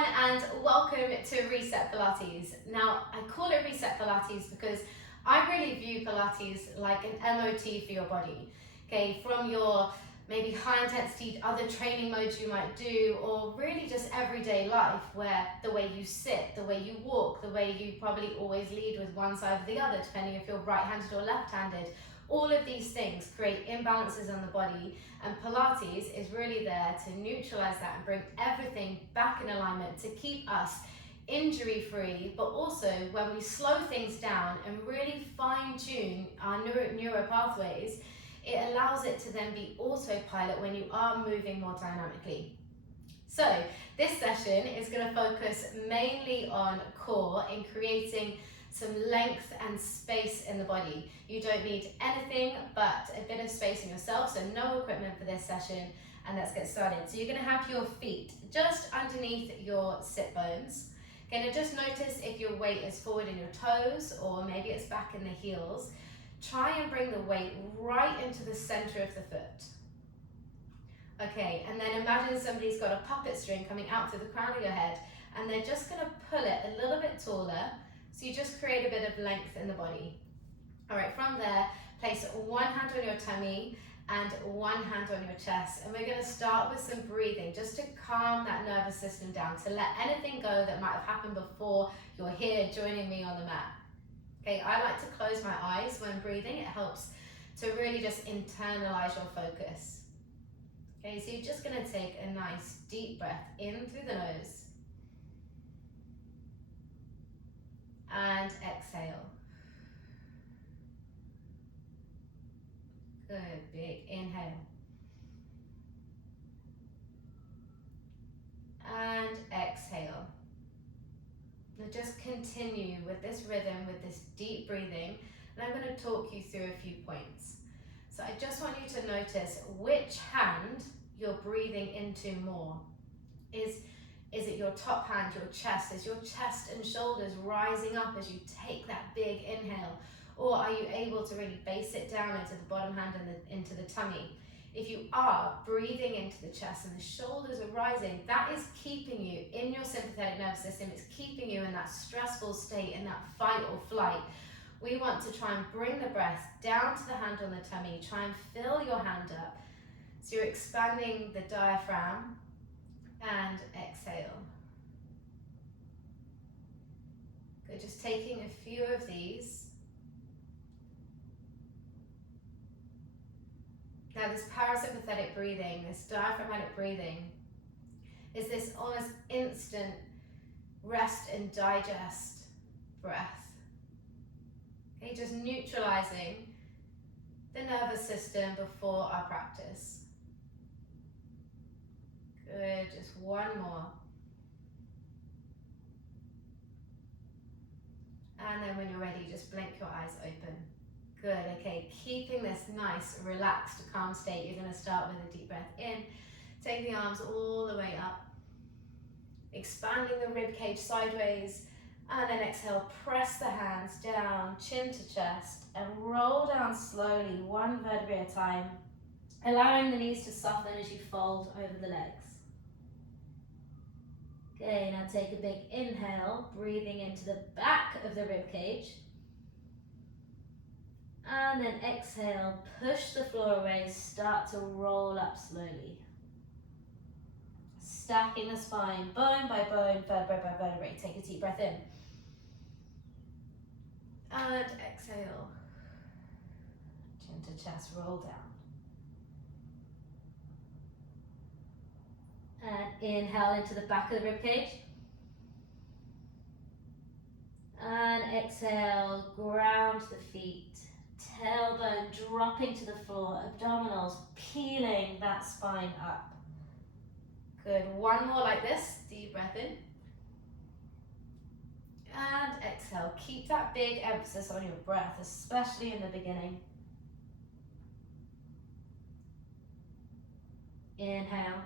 everyone and welcome to Reset Pilates. Now, I call it Reset Pilates because I really view Pilates like an MOT for your body. Okay, from your maybe high intensity other training modes you might do, or really just everyday life where the way you sit, the way you walk, the way you probably always lead with one side or the other, depending if you're right-handed or left-handed. All of these things create imbalances on the body, and Pilates is really there to neutralize that and bring everything back in alignment to keep us injury-free, but also when we slow things down and really fine-tune our neuro pathways, it allows it to then be autopilot when you are moving more dynamically. So this session is going to focus mainly on core in creating some length and space in the body. You don't need anything but a bit of space in yourself, so no equipment for this session, and let's get started. So you're going to have your feet just underneath your sit bones. Going to just notice if your weight is forward in your toes or maybe it's back in the heels. Try and bring the weight right into the center of the foot. Okay, and then imagine somebody's got a puppet string coming out through the crown of your head, and they're just going to pull it a little bit taller, so you just create a bit of length in the body. All right, from there, place one hand on your tummy and one hand on your chest, and we're going to start with some breathing just to calm that nervous system down, to let anything go that might have happened before you're here joining me on the mat. Okay, I like to close my eyes when breathing. It helps to really just internalize your focus. Okay, so you're just going to take a nice deep breath in through the nose and exhale. Good, big inhale. And exhale. Now just continue with this rhythm, with this deep breathing, and I'm going to talk you through a few points. So I just want you to notice which hand you're breathing into more. Is it your top hand, your chest? Is your chest and shoulders rising up as you take that big inhale? Or are you able to really base it down into the bottom hand and into the tummy? If you are breathing into the chest and the shoulders are rising, that is keeping you in your sympathetic nervous system. It's keeping you in that stressful state, in that fight or flight. We want to try and bring the breath down to the hand on the tummy. Try and fill your hand up. So you're expanding the diaphragm, and exhale. Good, just taking a few of these. Now this parasympathetic breathing, this diaphragmatic breathing, is this almost instant rest and digest breath. Okay, just neutralizing the nervous system before our practice. Good, just one more. And then when you're ready, just blink your eyes open. Good, okay, keeping this nice, relaxed, calm state, you're going to start with a deep breath in. Take the arms all the way up. Expanding the rib cage sideways. And then exhale, press the hands down, chin to chest, and roll down slowly, one vertebrae at a time, allowing the knees to soften as you fold over the legs. Okay, now take a big inhale, breathing into the back of the rib cage. And then exhale, push the floor away, start to roll up slowly. Stacking the spine, bone by bone, vertebrae by vertebrae. Take a deep breath in. And exhale. Chin to chest, roll down. And inhale into the back of the rib cage. And exhale, ground the feet. Tailbone dropping to the floor, abdominals peeling that spine up. Good, one more like this, deep breath in. And exhale, keep that big emphasis on your breath, especially in the beginning. Inhale.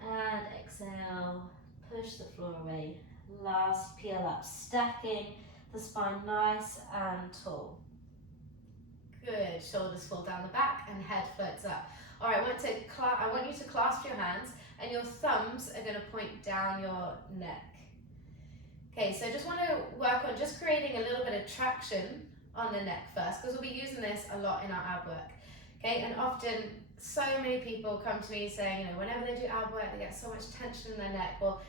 And exhale, push the floor away. Last peel up, stacking the spine nice and tall. Good, shoulders fall down the back and head floats up. All right, I want you to clasp your hands and your thumbs are going to point down your neck. Okay, so just want to work on just creating a little bit of traction on the neck first, because we'll be using this a lot in our ab work. Okay, and often so many people come to me saying, whenever they do ab work, they get so much tension in their neck. Well,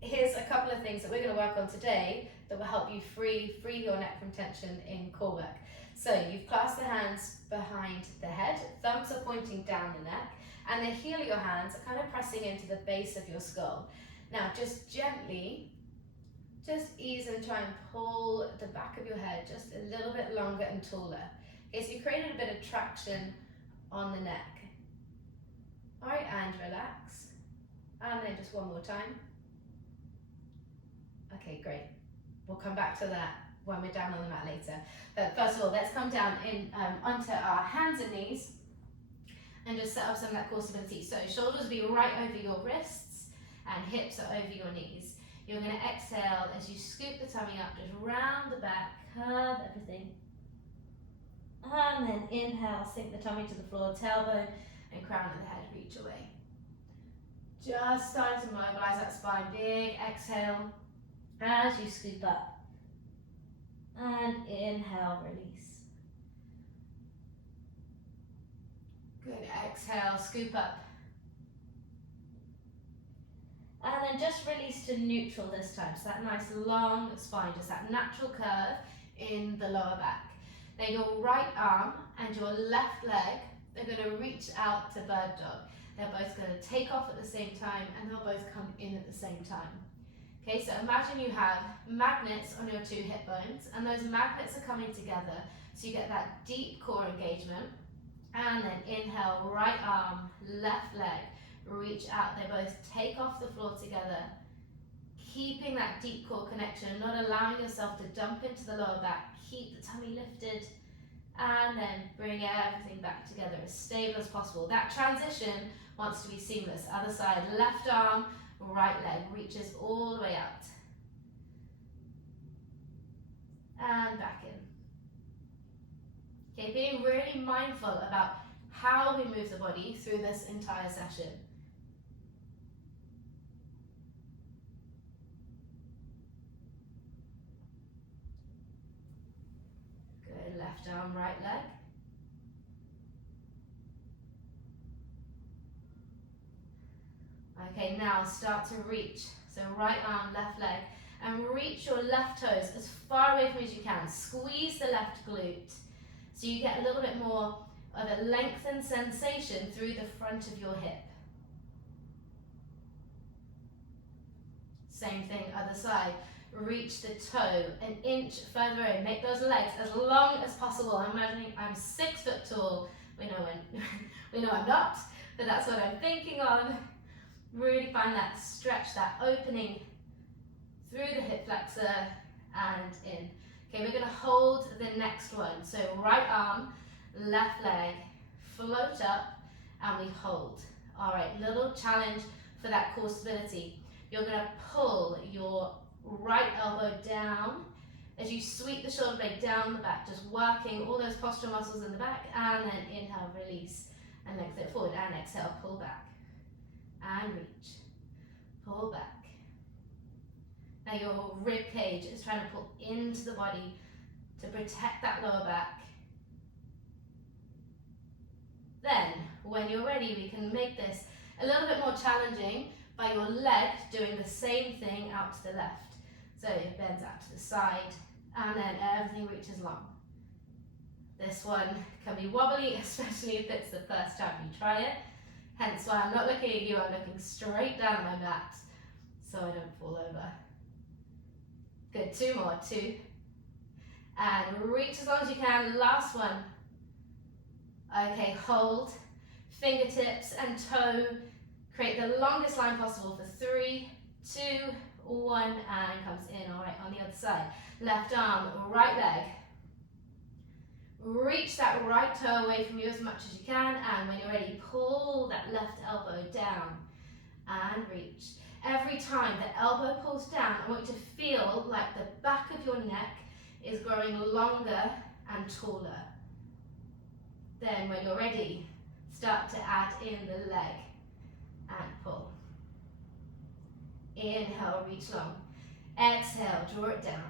here's a couple of things that we're going to work on today that will help you free your neck from tension in core work. So you've clasped the hands behind the head, thumbs are pointing down the neck, and the heel of your hands are kind of pressing into the base of your skull. Now just gently, just ease and try and pull the back of your head just a little bit longer and taller. Okay, so you created a bit of traction on the neck. All right, and relax. And then just one more time. Okay, great. We'll come back to that when we're down on the mat later. But first of all, let's come down onto our hands and knees and just set up some of that core stability. So shoulders will be right over your wrists and hips are over your knees. You're going to exhale as you scoop the tummy up, just round the back, curve everything. And then inhale, sink the tummy to the floor, tailbone and crown of the head reach away. Just starting to mobilize that spine, big exhale as you scoop up. And inhale, release. Good, exhale, scoop up. And then just release to neutral this time. So that nice long spine, just that natural curve in the lower back. Now your right arm and your left leg, they're going to reach out to bird dog. They're both going to take off at the same time and they'll both come in at the same time. Okay, so imagine you have magnets on your two hip bones and those magnets are coming together so you get that deep core engagement. And then inhale, right arm, left leg. Reach out, they both take off the floor together, keeping that deep core connection, not allowing yourself to dump into the lower back, keep the tummy lifted, and then bring everything back together as stable as possible. That transition wants to be seamless. Other side, left arm, right leg, reaches all the way out. And back in. Okay, being really mindful about how we move the body through this entire session. Left arm, right leg. Okay, now start to reach. So right arm, left leg, and reach your left toes as far away from as you can. Squeeze the left glute so you get a little bit more of a lengthened sensation through the front of your hip. Same thing, other side. Reach the toe an inch further in. Make those legs as long as possible. I'm imagining I'm 6 foot tall. We know I'm not, but that's what I'm thinking of. Really find that stretch, that opening through the hip flexor and in. Okay, we're going to hold the next one. So right arm, left leg, float up, and we hold. All right, little challenge for that core stability. You're going to pull your right elbow down as you sweep the shoulder blade down the back, just working all those postural muscles in the back, and then inhale, release, and lengthen it forward, and exhale, pull back, and reach, pull back. Now your rib cage is trying to pull into the body to protect that lower back. Then, when you're ready, we can make this a little bit more challenging by your leg doing the same thing out to the left. So it bends out to the side, and then everything reaches long. This one can be wobbly, especially if it's the first time you try it. Hence why I'm not looking at you, I'm looking straight down my mat so I don't fall over. Good, 2 more, 2. And reach as long as you can, last one. Okay, hold, fingertips and toe. Create the longest line possible for 3, 2, 1, and comes in. All right, on the other side. Left arm, right leg. Reach that right toe away from you as much as you can, and when you're ready, pull that left elbow down and reach. Every time the elbow pulls down, I want you to feel like the back of your neck is growing longer and taller. Then when you're ready, start to add in the leg and pull. Inhale, reach long. Exhale, draw it down.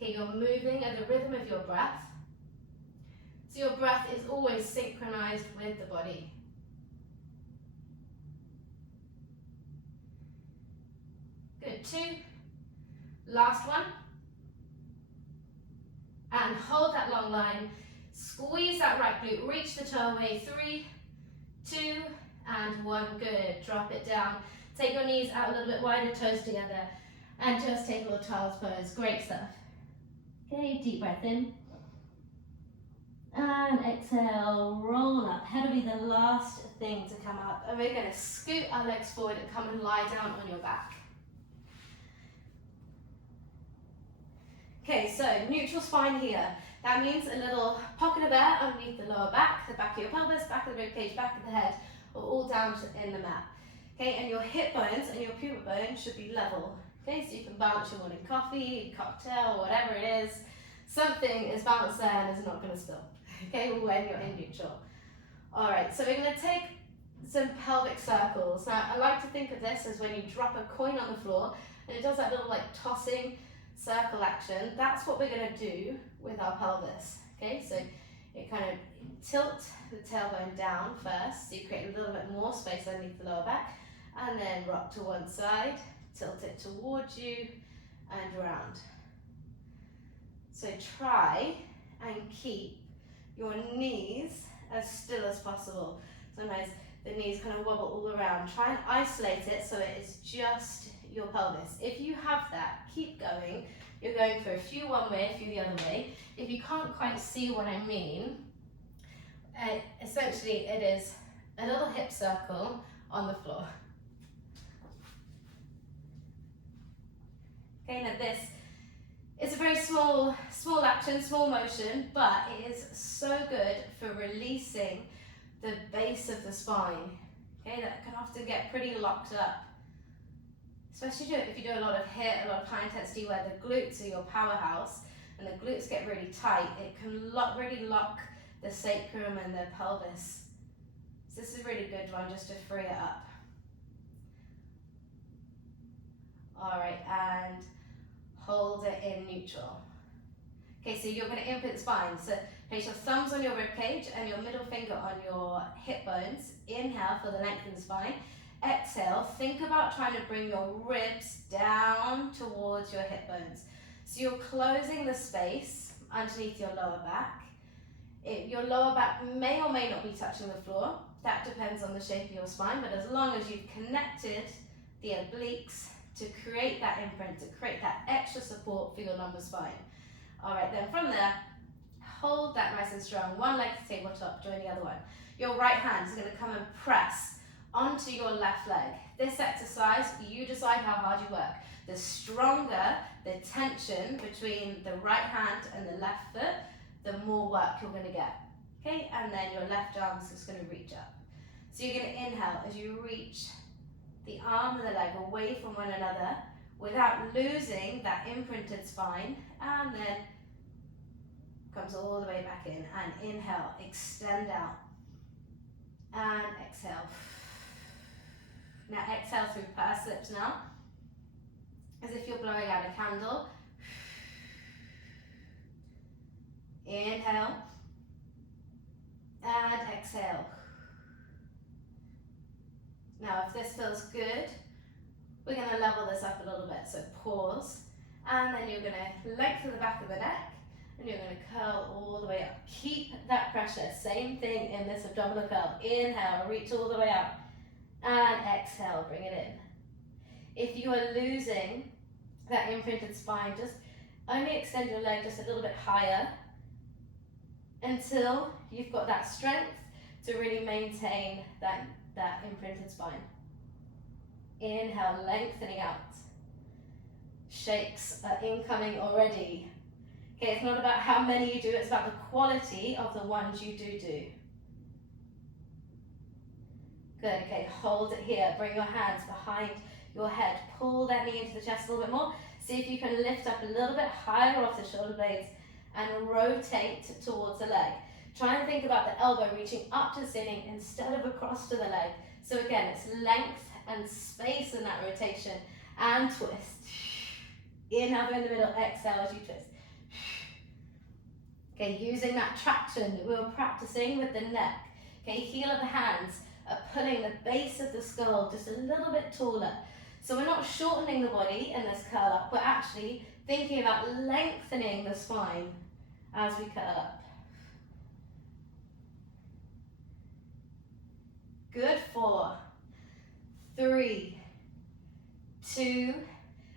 Okay, you're moving at the rhythm of your breath. So your breath is always synchronized with the body. Good, 2. Last one. And hold that long line. Squeeze that right glute, reach the toe away. 3, 2, and 1. Good. Drop it down. Take your knees out a little bit wider, toes together, and just take a little child's pose. Great stuff. Okay, deep breath in. And exhale, roll up. Head will be the last thing to come up. And we're going to scoot our legs forward and come and lie down on your back. Okay, so neutral spine here. That means a little pocket of air underneath the lower back, the back of your pelvis, back of the rib cage, back of the head, or all down in the mat. Okay, and your hip bones and your pubic bone should be level. Okay, so you can balance your morning coffee, cocktail, whatever it is. Something is balanced there and is not going to spill. Okay, when you're in neutral. All right, so we're going to take some pelvic circles. Now, I like to think of this as when you drop a coin on the floor and it does that little like tossing circle action. That's what we're going to do with our pelvis. Okay, so it kind of tilt the tailbone down first, so you create a little bit more space underneath the lower back, and then rock to one side, tilt it towards you, and round. So try and keep your knees as still as possible. Sometimes the knees kind of wobble all around. Try and isolate it so it is just your pelvis. If you have that, keep going. You're going for a few one way, a few the other way. If you can't quite see what I mean, essentially it is a little hip circle on the floor. Okay, now this is a very small action, small motion, but it is so good for releasing the base of the spine. Okay, that can often get pretty locked up. Especially if you do a lot of HIIT, a lot of high intensity where the glutes are your powerhouse and the glutes get really tight, it can really lock the sacrum and the pelvis. So this is a really good one just to free it up. All right, and hold it in neutral. Okay, so you're going to input the spine. So place your thumbs on your rib cage and your middle finger on your hip bones. Inhale for the length of the spine. Exhale, think about trying to bring your ribs down towards your hip bones. So you're closing the space underneath your lower back. Your lower back may or may not be touching the floor. That depends on the shape of your spine, but as long as you've connected the obliques to create that imprint, to create that extra support for your lumbar spine. All right, then from there, hold that nice and strong. One leg to tabletop, join the other one. Your right hand is going to come and press onto your left leg. This exercise, you decide how hard you work. The stronger the tension between the right hand and the left foot, the more work you're going to get. Okay, and then your left arm is just going to reach up. So you're going to inhale as you reach the arm and the leg away from one another without losing that imprinted spine, and then comes all the way back in, and inhale, extend out, and exhale. Now exhale through pursed lips now, as if you're blowing out a candle. Inhale, and exhale. Now if this feels good, we're going to level this up a little bit. So pause, and then you're going to lengthen the back of the neck, and you're going to curl all the way up. Keep that pressure. Same thing in this abdominal curl. Inhale, reach all the way up, and exhale, bring it in. If you are losing that imprinted spine, just only extend your leg just a little bit higher until you've got that strength to really maintain that imprinted spine. Inhale, lengthening out. Shakes are incoming already. Okay, it's not about how many you do, it's about the quality of the ones you do. Good, okay, hold it here. Bring your hands behind your head. Pull that knee into the chest a little bit more. See if you can lift up a little bit higher off the shoulder blades and rotate towards the leg. Try and think about the elbow reaching up to the ceiling instead of across to the leg. So again, it's length and space in that rotation. And twist. Inhale in the middle, exhale as you twist. Okay, using that traction that we were practicing with the neck. Okay, heel of the hands are pulling the base of the skull just a little bit taller. So we're not shortening the body in this curl up, we're actually thinking about lengthening the spine as we curl up. Good, 4, 3, 2,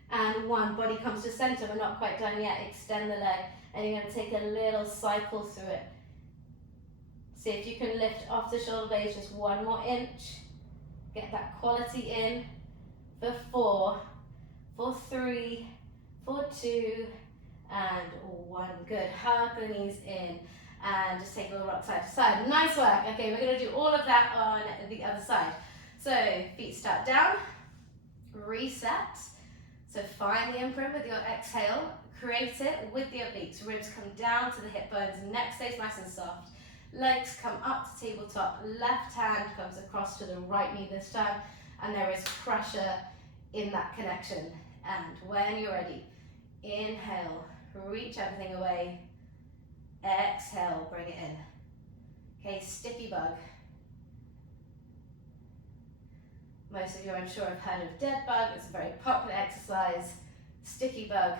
and 1. Body comes to center, we're not quite done yet. Extend the leg, and you're going to take a little cycle through it. See if you can lift off the shoulder blades just 1 more inch. Get that quality in for 4, for 3, for 2, and 1. Good. Hug the knees in. And just take a little rock side to side. Nice work. Okay, we're going to do all of that on the other side. So feet start down, reset. So find the imprint with your exhale. Create it with the obliques. Ribs come down to the hip bones. Neck stays nice and soft. Legs come up to tabletop. Left hand comes across to the right knee this time. And there is pressure in that connection. And when you're ready, inhale, reach everything away. Exhale, bring it in. Okay, sticky bug. Most of you, I'm sure, have heard of dead bug. It's a very popular exercise. Sticky bug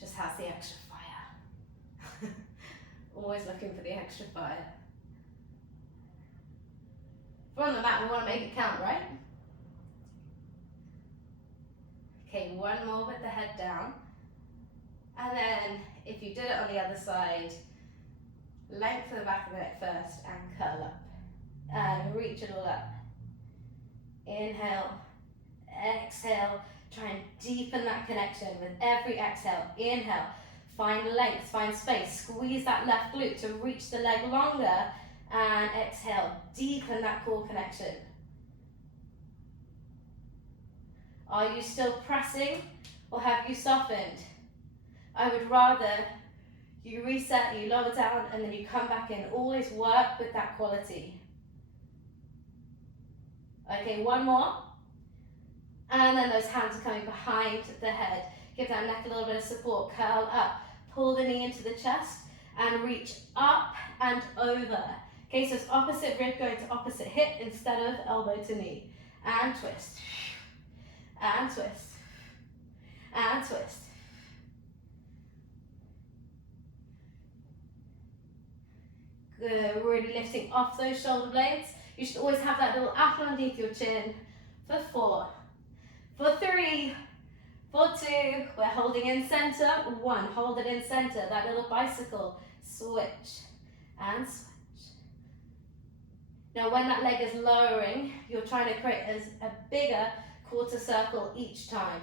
just has the extra fire. Always looking for the extra fire. If we're on the mat, we want to make it count, right? Okay, 1 more with the head down. And then, if you did it on the other side, lengthen the back of the neck first and curl up. And reach it all up. Inhale, exhale. Try and deepen that connection with every exhale. Inhale, find length, find space. Squeeze that left glute to reach the leg longer. And exhale, deepen that core connection. Are you still pressing or have you softened? I would rather you reset, you lower down, and then you come back in. Always work with that quality. Okay, 1 more. And then those hands are coming behind the head. Give that neck a little bit of support. Curl up. Pull the knee into the chest and reach up and over. Okay, so it's opposite rib going to opposite hip instead of elbow to knee. And twist. And twist. And twist. Good, really lifting off those shoulder blades. You should always have that little apple underneath your chin. For 4, for 3, for 2, we're holding in center. 1, hold it in center, that little bicycle. Switch and switch. Now when that leg is lowering, you're trying to create a bigger quarter circle each time.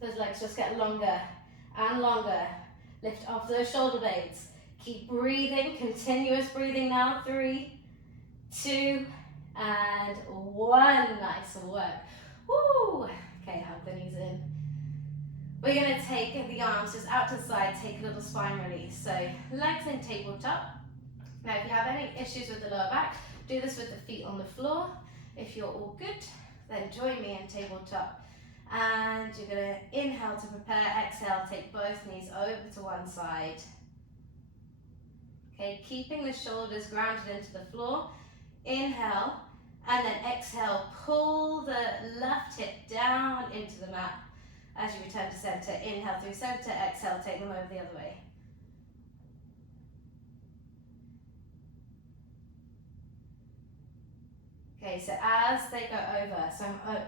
Those legs just get longer and longer. Lift off those shoulder blades. Keep breathing, continuous breathing now. 3, 2, and 1. Nice work. Woo! Okay, hug the knees in. We're going to take the arms just out to the side, take a little spine release. So legs in tabletop. Now if you have any issues with the lower back, do this with the feet on the floor. If you're all good, then join me in tabletop. And you're going to inhale to prepare, exhale, take both knees over to one side. Okay, keeping the shoulders grounded into the floor. Inhale, and then exhale, pull the left hip down into the mat as you return to center. Inhale through center, exhale, take them over the other way. Okay, so as they go over, so I'm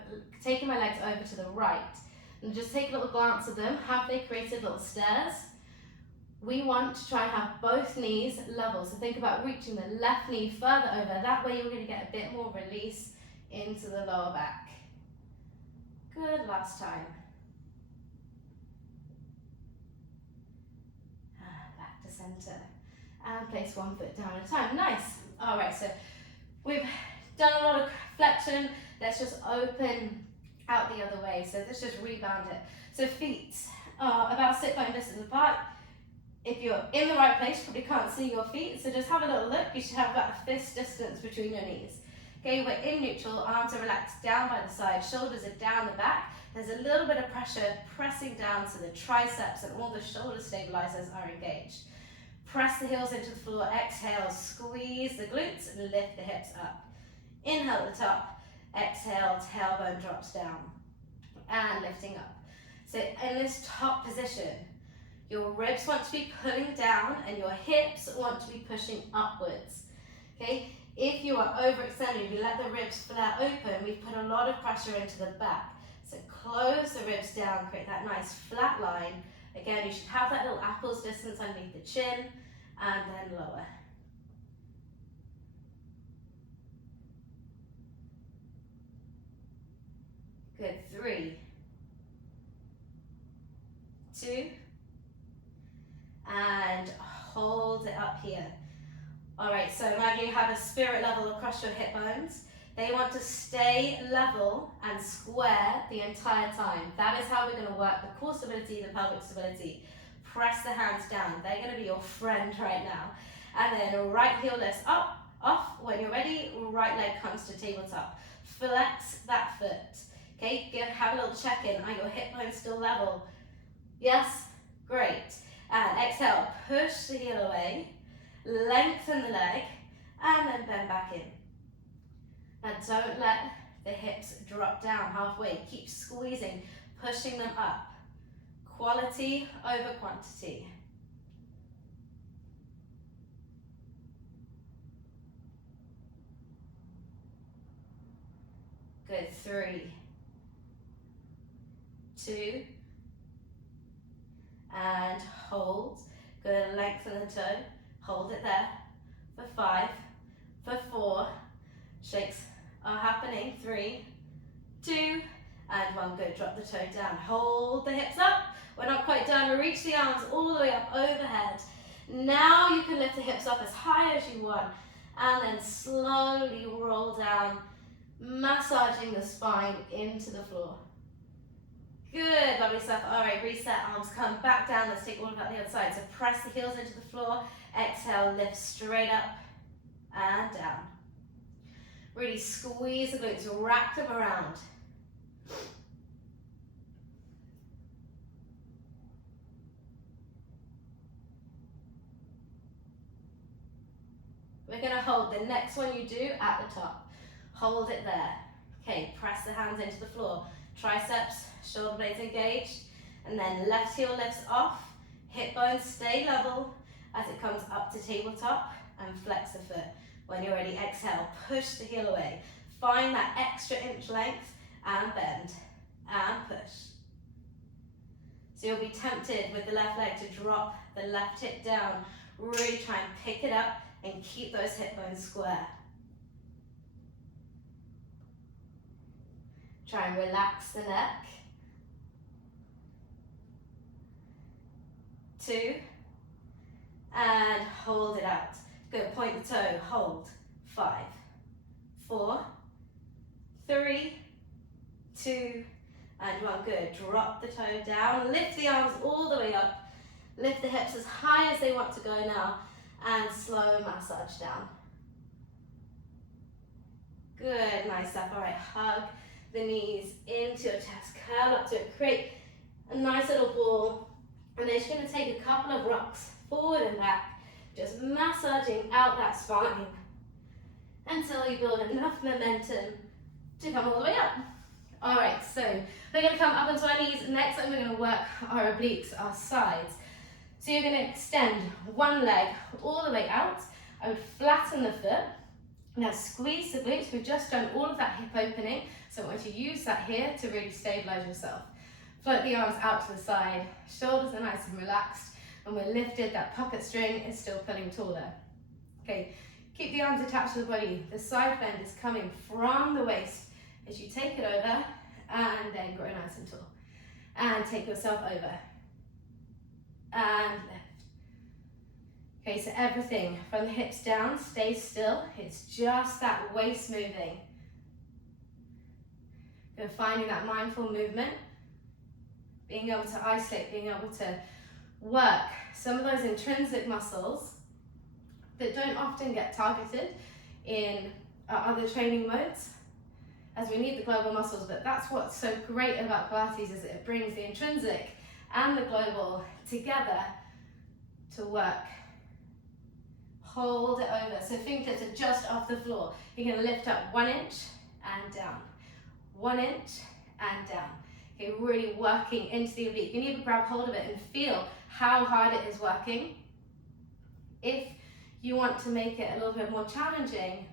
taking my legs over to the right, and just take a little glance at them. Have they created little stairs? We want to try and have both knees level. So think about reaching the left knee further over. That way you're going to get a bit more release into the lower back. Good, last time. Back to center. And place one foot down at a time. Nice. All right, so we've done a lot of flexion. Let's just open out the other way. So let's just rebound it. So feet are about sit bone distance apart. If you're in the right place, you probably can't see your feet, so just have a little look. You should have about a fist distance between your knees. Okay, we're in neutral, arms are relaxed down by the side, shoulders are down the back. There's a little bit of pressure pressing down so the triceps and all the shoulder stabilizers are engaged. Press the heels into the floor, exhale, squeeze the glutes, and lift the hips up. Inhale at the top, exhale, tailbone drops down, and lifting up. So in this top position, your ribs want to be pulling down and your hips want to be pushing upwards, okay? If you are overextended, you let the ribs flare open, we've put a lot of pressure into the back. So close the ribs down, create that nice flat line. Again, you should have that little apple's distance underneath the chin, and then lower. Good, 3, 2, and hold it up here. All right, so imagine you have a spirit level across your hip bones. They want to stay level and square the entire time. That is how we're going to work the core stability, the pelvic stability. Press the hands down. They're going to be your friend right now. And then right heel lifts up, off. When you're ready, right leg comes to tabletop. Flex that foot. Okay, have a little check-in. Are your hip bones still level? Yes? Great. And exhale, push the heel away. Lengthen the leg, and then bend back in. Now don't let the hips drop down halfway. Keep squeezing, pushing them up. Quality over quantity. Good, 3, 2, and hold. Good, lengthen the toe. Hold it there for 5, for 4, shakes are happening, 3, 2, and 1, good, drop the toe down, hold the hips up, we're not quite done, reach the arms all the way up overhead. Now you can lift the hips up as high as you want, and then slowly roll down, massaging the spine into the floor. Good, lovely stuff. All right, reset, arms come back down. Let's take all of that the other side. So press the heels into the floor. Exhale, lift straight up and down. Really squeeze the glutes, wrap them around. We're gonna hold the next one you do at the top. Hold it there. Okay, press the hands into the floor. Triceps, shoulder blades engaged, and then left heel lifts off, hip bones stay level as it comes up to tabletop, and flex the foot. When you're ready, exhale, push the heel away. Find that extra inch length and bend, and push. So you'll be tempted with the left leg to drop the left hip down. Really try and pick it up and keep those hip bones square. Try and relax the neck. 2, and hold it out. Good, point the toe, hold. 5, 4, 3, 2, and 1, good. Drop the toe down, lift the arms all the way up. Lift the hips as high as they want to go now, and slow massage down. Good, nice stuff. All right, hug the knees into your chest, curl up to it, create a nice little ball, and then you're going to take a couple of rocks forward and back, just massaging out that spine until you build enough momentum to come all the way up. All right, so we're going to come up onto our knees. Next time we're going to work our obliques, our sides. So you're going to extend one leg all the way out. I would flatten the foot. Now squeeze the glutes. We've just done all of that hip opening, so I want you to use that here to really stabilize yourself. Float the arms out to the side, shoulders are nice and relaxed, and we're lifted, that puppet string is still pulling taller. Okay, keep the arms attached to the body. The side bend is coming from the waist as you take it over, and then grow nice and tall. And take yourself over. And lift. Okay, so everything from the hips down, stay still. It's just that waist moving. You're finding that mindful movement, being able to isolate, being able to work some of those intrinsic muscles that don't often get targeted in our other training modes, as we need the global muscles, but that's what's so great about Pilates, is it brings the intrinsic and the global together to work. Hold it over, so fingertips are just off the floor. You're going to lift up 1 inch and down, 1 inch and down. Okay, really working into the oblique. You need to grab hold of it and feel how hard it is working. If you want to make it a little bit more challenging,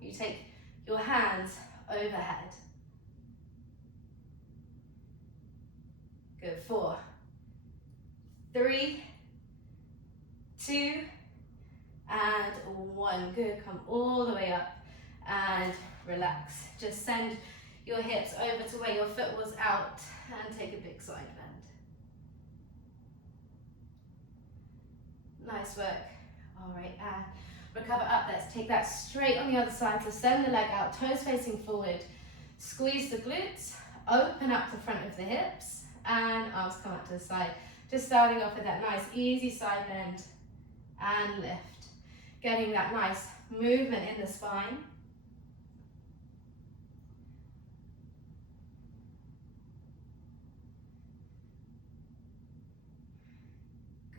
you take your hands overhead. Good, 4, 3, 2, and 1. Good, come all the way up and relax. Just send your hips over to where your foot was out and take a big side bend. Nice work. All right, and recover up. Let's take that straight on the other side. So send the leg out, toes facing forward. Squeeze the glutes, open up the front of the hips, and arms come out to the side. Just starting off with that nice easy side bend and lift. Getting that nice movement in the spine.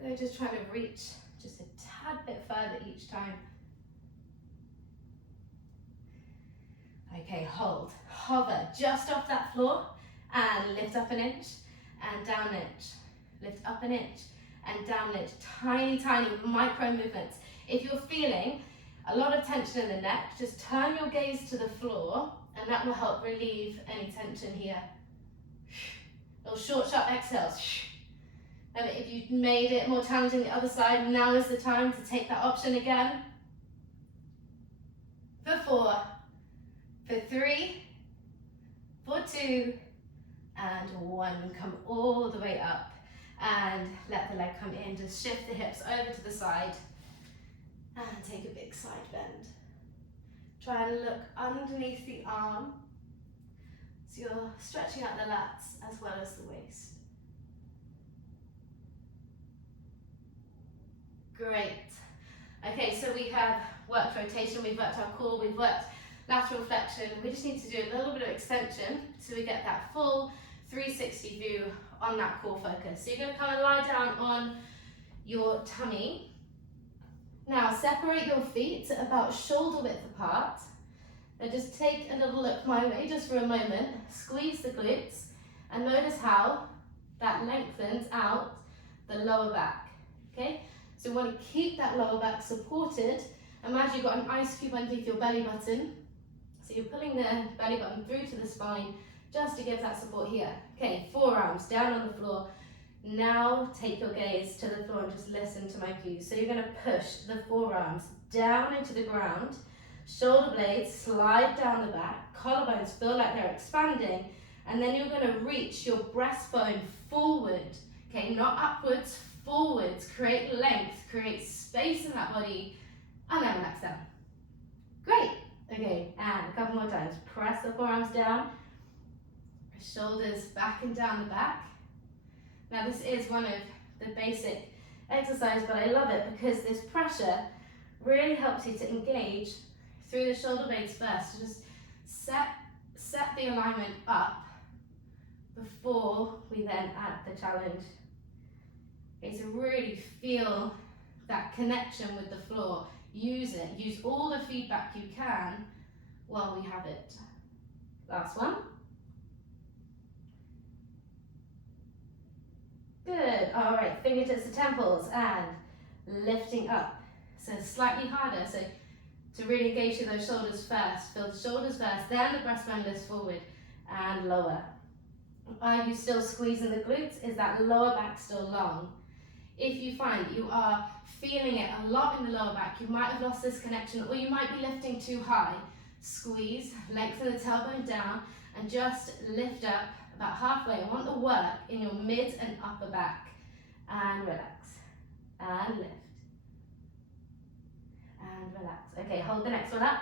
Good, just trying to reach just a tad bit further each time. Okay, hold, hover just off that floor and lift up 1 inch and down 1 inch. Lift up 1 inch and down 1 inch. Tiny, tiny micro movements. If you're feeling a lot of tension in the neck, just turn your gaze to the floor and that will help relieve any tension here. Little short, sharp exhales. And if you've made it more challenging the other side, now is the time to take that option again. For 4, for 3, for 2, and 1. Come all the way up and let the leg come in. Just shift the hips over to the side and take a big side bend. Try and look underneath the arm so you're stretching out the lats as well as the waist. Great. Okay, so we have worked rotation, we've worked our core, we've worked lateral flexion. We just need to do a little bit of extension so we get that full 360 view on that core focus. So you're going to come and lie down on your tummy. Now separate your feet about shoulder width apart. Now just take a little look my way just for a moment. Squeeze the glutes and notice how that lengthens out the lower back. Okay? So we want to keep that lower back supported. Imagine you've got an ice cube underneath your belly button. So you're pulling the belly button through to the spine just to give that support here. Okay, forearms down on the floor. Now take your gaze to the floor and just listen to my cues. So you're going to push the forearms down into the ground. Shoulder blades slide down the back. Collarbones feel like they're expanding. And then you're going to reach your breastbone forward. Okay, not upwards, forwards. Create length, create space in that body. And then relax down. Great. Okay, and a couple more times. Press the forearms down. Shoulders back and down the back. Now this is one of the basic exercises, but I love it because this pressure really helps you to engage through the shoulder blades first. So just set the alignment up before we then add the challenge. Okay, so really feel that connection with the floor. Use it. Use all the feedback you can while we have it. Last one. Good. All right, fingertips to temples and lifting up. So slightly harder. So to really engage through those shoulders first. Feel the shoulders first, then the breastbone lifts forward and lower. Are you still squeezing the glutes? Is that lower back still long? If you find you are feeling it a lot in the lower back, you might have lost this connection or you might be lifting too high. Squeeze, lengthen the tailbone down and just lift up about halfway. I want the work in your mid and upper back. And relax. And lift. And relax. Okay, hold the next one up.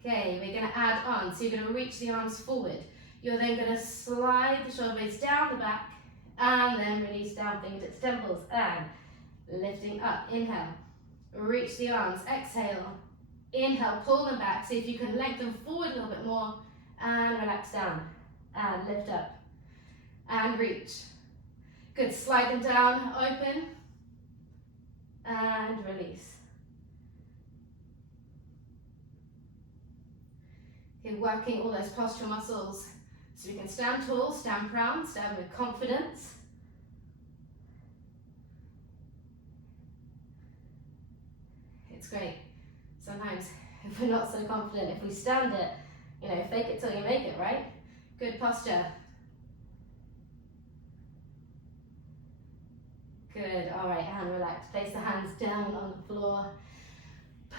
Okay, we're going to add on. So you're going to reach the arms forward. You're then going to slide the shoulder blades down the back and then release down, fingertips, temples, and lifting up. Inhale. Reach the arms. Exhale. Inhale, pull them back. See if you can lengthen forward a little bit more. And relax down. And lift up. And reach. Good, slide them down, open. And release. Okay, working all those postural muscles. So we can stand tall, stand proud, stand with confidence. It's great. Sometimes if we're not so confident, if we stand it, you know, fake it till you make it, right? Good posture. Good, all right, and relax. Place the hands down on the floor.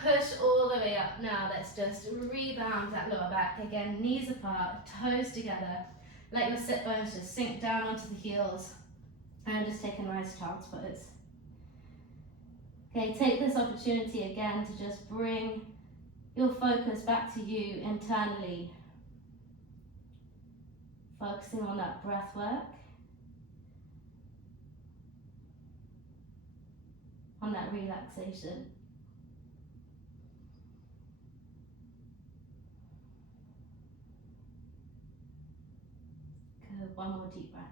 Push all the way up. Now let's just rebound that lower back. Again, knees apart, toes together. Let your sit bones just sink down onto the heels. And just take a nice child's pose. Okay, take this opportunity again to just bring your focus back to you internally. Focusing on that breath work. On that relaxation. Good, one more deep breath.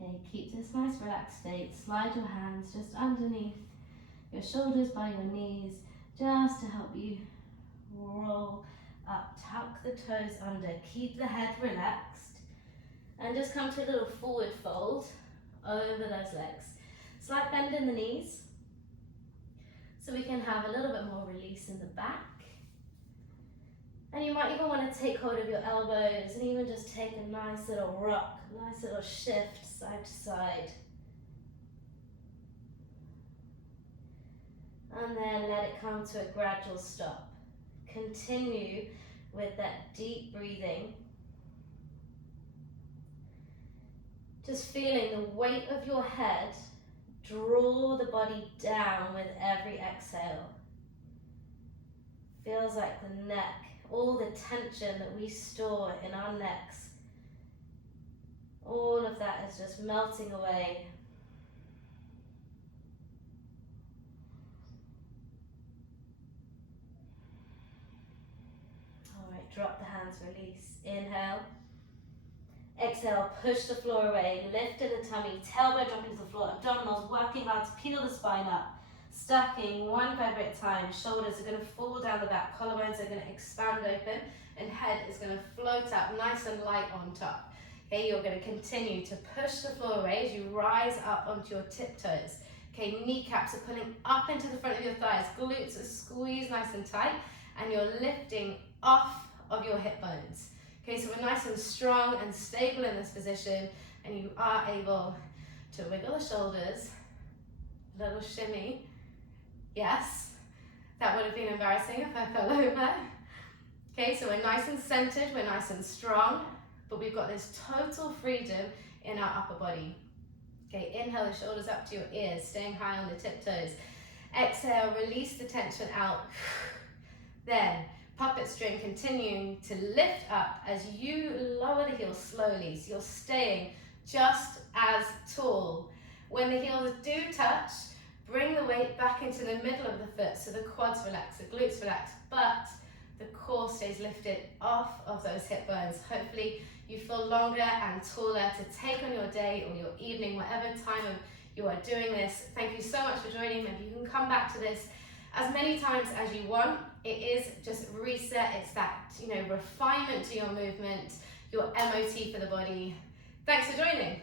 Okay, keep this nice relaxed state. Slide your hands just underneath your shoulders by your knees, just to help you roll up. Tuck the toes under, keep the head relaxed, and just come to a little forward fold over those legs. Slight bend in the knees, so we can have a little bit more release in the back. And you might even want to take hold of your elbows and even just take a nice little rock, nice little shift side to side. And then let it come to a gradual stop. Continue with that deep breathing. Just feeling the weight of your head draw the body down with every exhale. Feels like the neck, all the tension that we store in our necks, all of that is just melting away. All right, drop the hands, release. Inhale. Exhale, push the floor away, lift in the tummy, tailbone drop into the floor, abdominals working hard to peel the spine up. Stacking one vertebra at a time, shoulders are going to fall down the back, collarbones are going to expand open, and head is going to float up nice and light on top. Okay, you're going to continue to push the floor away as you rise up onto your tiptoes. Okay, kneecaps are pulling up into the front of your thighs, glutes are squeezed nice and tight, and you're lifting off of your hip bones. Okay, so we're nice and strong and stable in this position, and you are able to wiggle the shoulders, a little shimmy. Yes, that would have been embarrassing if I fell over. Okay, so we're nice and centered, we're nice and strong, but we've got this total freedom in our upper body. Okay, inhale the shoulders up to your ears, staying high on the tiptoes. Exhale, release the tension out. Then, puppet string continuing to lift up as you lower the heels slowly, so you're staying just as tall. When the heels do touch, bring the weight back into the middle of the foot so the quads relax, the glutes relax, but the core stays lifted off of those hip bones. Hopefully you feel longer and taller to take on your day or your evening, whatever time you are doing this. Thank you so much for joining me. You can come back to this as many times as you want. It is just reset. It's that, refinement to your movement, your MOT for the body. Thanks for joining.